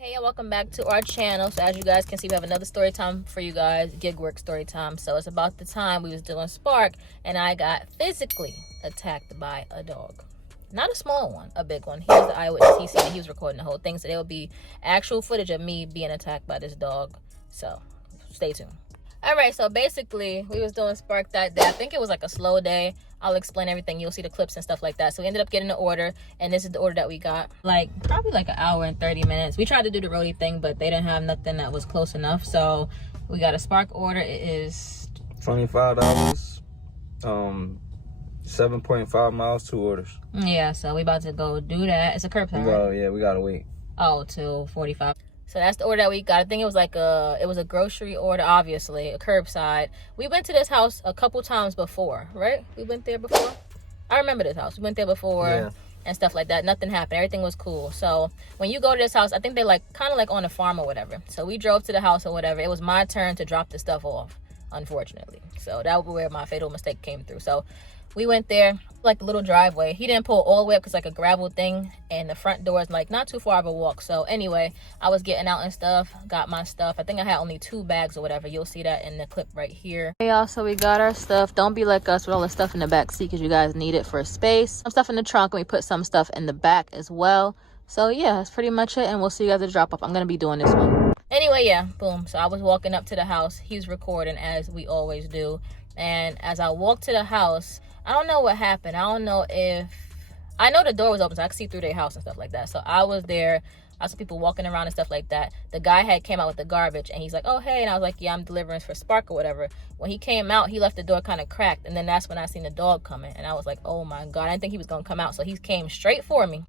Hey, welcome back to our channel. So as you guys can see, we have another story time for you guys, Gigwork story time. So it's about the time we was doing Spark and I got physically attacked by a dog. Not a small one, a big one. He was the eyewitness. He seen it. He was recording the whole thing. So there will be actual footage of me being attacked by this dog. So stay tuned. All right, so basically we was doing Spark that day. I think it was like a slow day. I'll explain everything. You'll see the clips and stuff like that. So we ended up getting the order, and this is the order that we got. Like probably like an hour and 30 minutes. We tried to do the roadie thing, but they didn't have nothing that was close enough. So we got a Spark order. It is $25, 7.5 miles, 2 orders. Yeah, so we about to go do that. It's a curbside, right? Yeah, we gotta wait. Oh, till 45. So that's the order that we got. I think it was like it was a grocery order, obviously, a curbside. We went to this house a couple times before, right? We went there before. I remember this house. We went there before and stuff like that. Nothing happened. Everything was cool. So when you go to this house, I think they like kind of like on a farm or whatever. So we drove to the house or whatever. It was my turn to drop the stuff off, unfortunately. So that was where my fatal mistake came through. So we went there, like the little driveway. He didn't pull all the way up because like a gravel thing, and the front door is like not too far of a walk. So anyway, I was getting out and stuff, got my stuff. I think I had only 2 bags or whatever. You'll see that in the clip right here. Hey y'all, so we got our stuff. Don't be like us with all the stuff in the back seat because you guys need it for space. Some stuff in the trunk, and we put some stuff in the back as well. So yeah, that's pretty much it, and we'll see you guys at the drop off. I'm gonna be doing this one. Anyway, yeah, boom. So I was walking up to the house. He's recording as we always do. And as I walked to the house, I don't know what happened. I don't know if... I know the door was open, so I could see through their house and stuff like that. So I was there. I saw people walking around and stuff like that. The guy had came out with the garbage, and he's like, oh, hey. And I was like, yeah, I'm delivering for Spark or whatever. When he came out, he left the door kind of cracked. And then that's when I seen the dog coming. And I was like, oh, my God. I didn't think he was going to come out. So he came straight for me.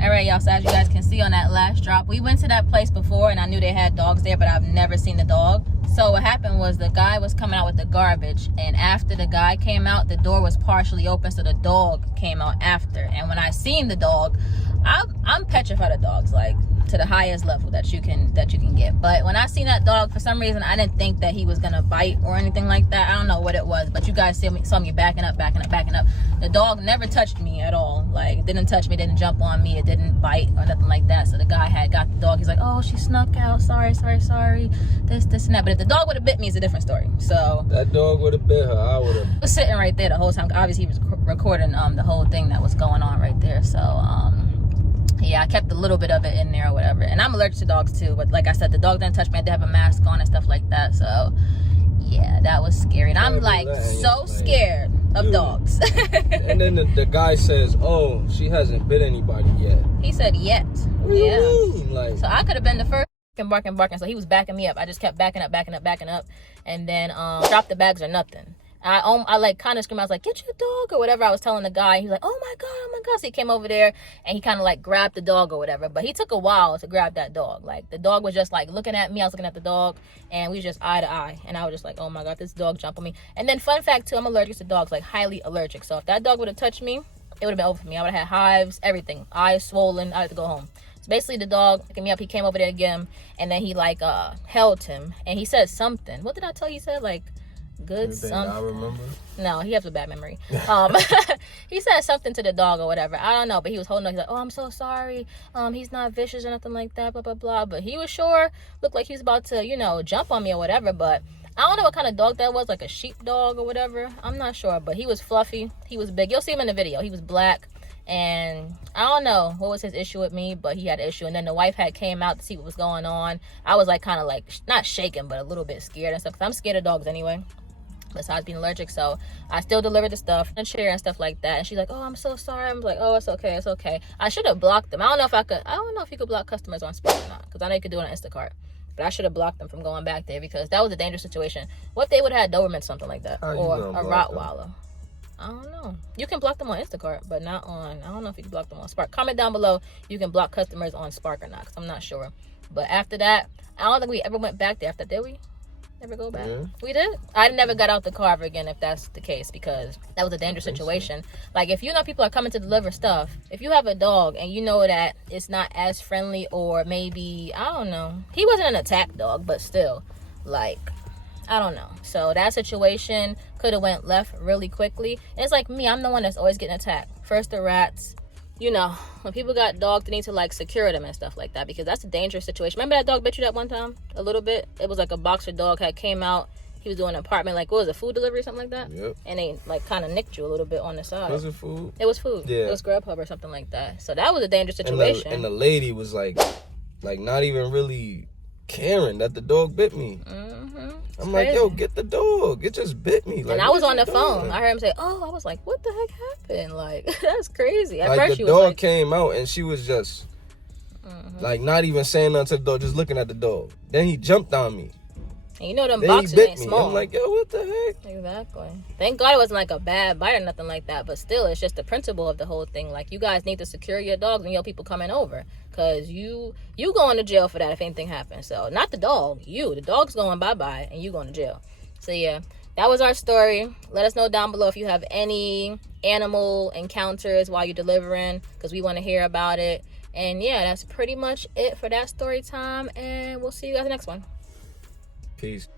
All right, y'all, so as you guys can see on that last drop, we went to that place before and I knew they had dogs there, but I've never seen the dog. So what happened was the guy was coming out with the garbage, and after the guy came out, the door was partially open, so the dog came out after. And when I seen the dog, I'm petrified of dogs, like to the highest level that you can get. But when I seen that dog, for some reason I didn't think that he was gonna bite or anything like that. I don't know what it was, but you guys saw me backing up. The dog never touched me at all. Like, it didn't touch me, didn't jump on me, it didn't bite or nothing like that. So the guy had got the dog. He's like, oh, she snuck out, sorry, this and that. But if the dog would have bit me, it's a different story. So that dog would have bit her. I would have. Was sitting right there the whole time. Obviously he was recording the whole thing that was going on right there. So yeah, I kept a little bit of it in there or whatever. And I'm allergic to dogs too, but like I said, the dog didn't touch me. I did have a mask on and stuff like that. So yeah, that was scary. And I'm like so scared of dogs. And then the guy says, oh, she hasn't bit anybody yet. He said yet. What do you mean? Like, so I could have been the first barking. So he was backing me up. I just kept backing up. And then dropped the bags or nothing. I like kind of screamed. I was like, get your dog or whatever I was telling the guy. He was like, oh my God. So he came over there and he kind of like grabbed the dog or whatever. But he took a while to grab that dog. Like, the dog was just like looking at me. I was looking at the dog, and we was just eye to eye. And I was just like, oh my God, this dog jumped on me. And then fun fact too, I'm allergic to dogs, like highly allergic. So if that dog would have touched me, it would have been over for me. I would have had hives, everything, eyes swollen. I had to go home. So basically the dog picked me up. He came over there to get him, and then he like held him, and he said something. What did I tell you? He said like good something. I remember. No, he has a bad memory. He said something to the dog or whatever. I don't know, but he was holding on. He's like, oh, I'm so sorry. He's not vicious or nothing like that, blah, blah, blah. But he was sure, looked like he was about to, you know, jump on me or whatever. But I don't know what kind of dog that was, like a sheep dog or whatever. I'm not sure, but he was fluffy. He was big. You'll see him in the video. He was black. And I don't know what was his issue with me, but he had an issue. And then the wife had came out to see what was going on. I was like kind of like, not shaking, but a little bit scared and stuff. Because I'm scared of dogs anyway, besides being allergic. So I still delivered the stuff in the chair and stuff like that. And she's like, oh, I'm so sorry. I'm like, oh, it's okay. I should have blocked them. I don't know if you could block customers on Spark or not, because I know you could do it on Instacart. But I should have blocked them from going back there, because that was a dangerous situation. What if they would have had Doberman, something like that, or a Rottweiler? I don't know. You can block them on Instacart, but not on, I don't know if you can block them on Spark. Comment down below you can block customers on Spark or not, because I'm not sure. But after that, I don't think we ever went back there after that, did we? Never go back? Yeah. We did? I never got out the car ever again, if that's the case, because that was a dangerous situation. So. Like, if you know people are coming to deliver stuff, if you have a dog and you know that it's not as friendly, or maybe, I don't know. He wasn't an attack dog, but still, like, I don't know. So that situation could have went left really quickly. And it's like me, I'm the one that's always getting attacked. First the rats. You know, when people got dogs, they need to like secure them and stuff like that, because that's a dangerous situation. Remember that dog bit you that one time? A little bit. It was like a boxer dog had came out. He was doing an apartment, like, what was it, food delivery or something like that? Yep. And they like kind of nicked you a little bit on the side. Was it food? It was food. Yeah. It was Grubhub or something like that. So that was a dangerous situation. And the lady was like not even really caring that the dog bit me. I'm like, yo, get the dog. It just bit me. Like, and I was on the phone. I heard him say, oh, I was like, what the heck happened? Like, that's crazy. At like, first, the she was dog like, came out and she was just, like, not even saying nothing to the dog, just looking at the dog. Then he jumped on me. and you know them Then boxes he bit ain't me. small. I'm like, yo, what the heck? Exactly. Thank God it wasn't like a bad bite or nothing like that. But still, it's just the principle of the whole thing. Like, you guys need to secure your dogs when you have people coming over. Because you going to jail for that if anything happens. So, not the dog. You. The dog's going bye-bye and you going to jail. So, yeah. That was our story. Let us know down below if you have any animal encounters while you're delivering. Because we want to hear about it. And, yeah, that's pretty much it for that story time. And we'll see you guys in the next one. Peace.